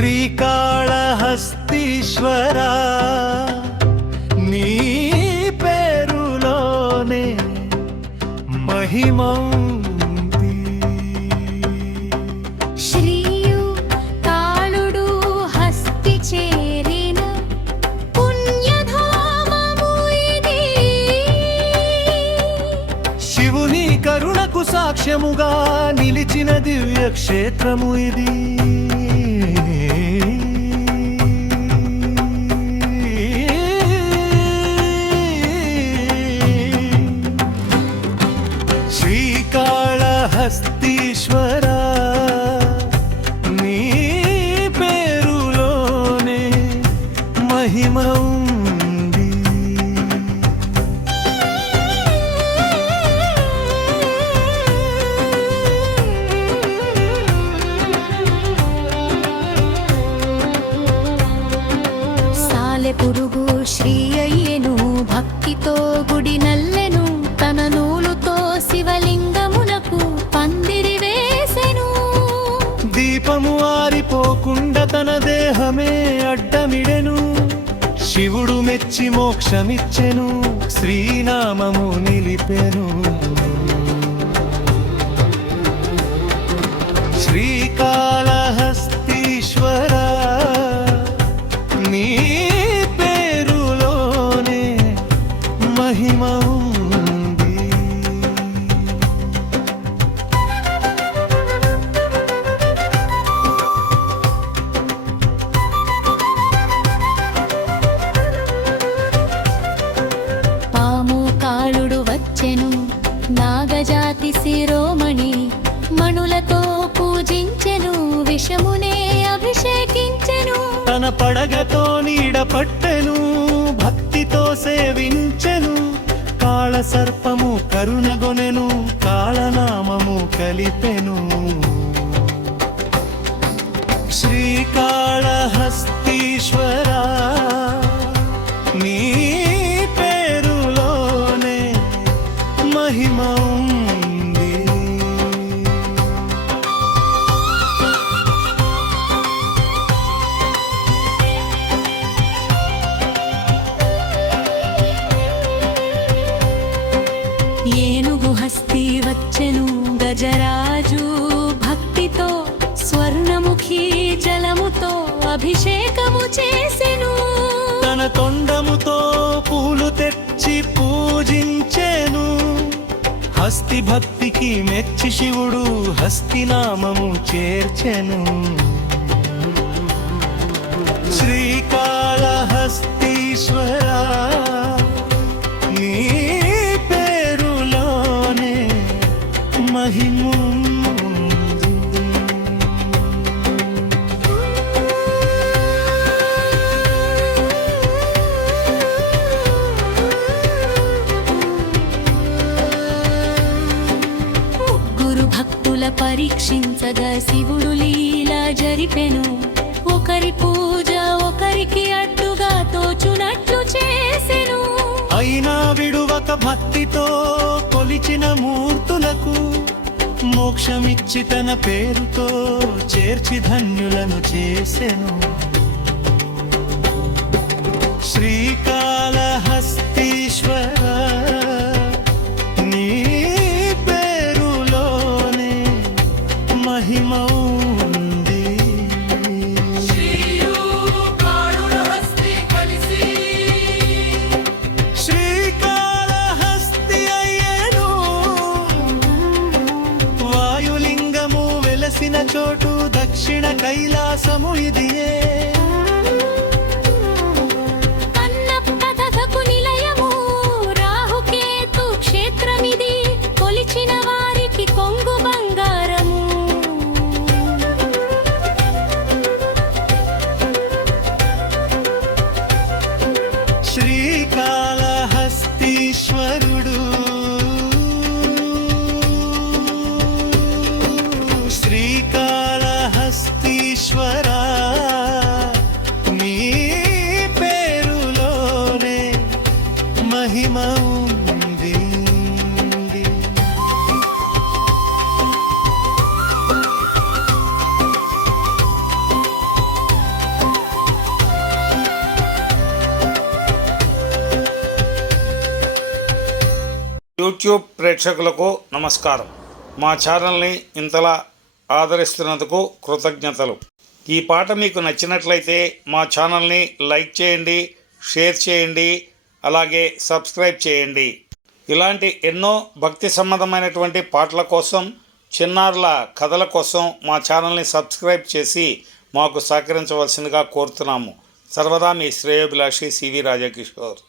శ్రీకాళహస్తీశ్వరా నీ పేరులోనే మహిమౌంది. శ్రీయు కాళుడు హస్తి చేరిన పుణ్యధామము ఇది. శివుని కరుణకు సాక్ష్యముగా నిలిచిన దివ్య క్షేత్రము ఇది. శ్రీకాళహస్తీశ్వరా నీ పేరులోనే మహిమ ఉంది. సాలెపురుగు శ్రీ అయ్యెను భక్తితో గుడి నల్లెను. తన నూలుతో శివలింగమునకు పందిరి వేసెను. దీపము ఆరిపోకుండా తన దేహమే అడ్డమిడెను. శివుడు మెచ్చి మోక్షమిచ్చెను, శ్రీనామము నిలిపెను. శ్రీకాళహస్తీశ్వరా నీ పేరులోనే మహిమ ఉంది. పాము కాళుడు వచ్చెను నాగజాతి శిరోమణి. మణులతో పూజించెను, విషమునే అభిషేకించెను. తన పడగతో నీడ పట్టెను, భక్తితో సేవించెను. కాళ సర్పము కరుణగొనెను, కాళనామము కలిపెను. శ్రీకాళహస్తీశ్వరా నీ పేరులోనే మహిమ ఉంది. ఏనుగు హస్తి వచ్చెను గజరాజు భక్తితో. స్వర్ణముఖి జలముతో అభిషేకము చేసెను. తన తొండముతో పూలు తెచ్చి పూజించెను. హస్తి భక్తికి మెచ్చి శివుడు హస్తినామము చేర్చెను. శ్రీకాళహస్తీశ్వరా నీ పేరులోనే మహిమ ఉంది. ముగ్గురు భక్తుల పరీక్షించగా శివుడు లీలా జరిపెను. ఒకరి పూజ ఒకరికి అడ్డుగా తోచునట్లు చేసెను. అయినా విడువక భక్తితో కొలిచిన మూర్తులకు మోక్షమిచ్చి తన పేరుతో చేర్చి ధన్యులను చేసెను. శ్రీకాళహస్తీశ్వరా నీ పేరులోనే మహిమ ఉంది. శ్రీకాళహస్తి అయ్యెను వాయులింగము వెలసిన చోటు, దక్షిణ కైలాసము ఇదియే. అన్నపదకు నిలయము రాహుకేతు క్షేత్రమిది. కొలిచిన వారికి కొంగు బంగారము. శ్రీకాళహస్తీశ్వరుడు శ్రీకాళహస్తీశ్వరా నీ యూట్యూబ్ ప్రేక్షకులకు నమస్కారం. మా ఛానల్ని ఇంతలా ఆదరిస్తున్నందుకు కృతజ్ఞతలు. ఈ పాట మీకు నచ్చినట్లయితే మా ఛానల్ని లైక్ చేయండి, షేర్ చేయండి, అలాగే సబ్స్క్రైబ్ చేయండి. ఇలాంటి ఎన్నో భక్తి సంబంధమైనటువంటి పాటల కోసం, చిన్నారుల కథల కోసం మా ఛానల్ని సబ్స్క్రైబ్ చేసి మాకు సహకరించవలసిందిగా కోరుతున్నాము. సర్వదా మీ శ్రేయోభిలాషి సివి రాజకిషోర్.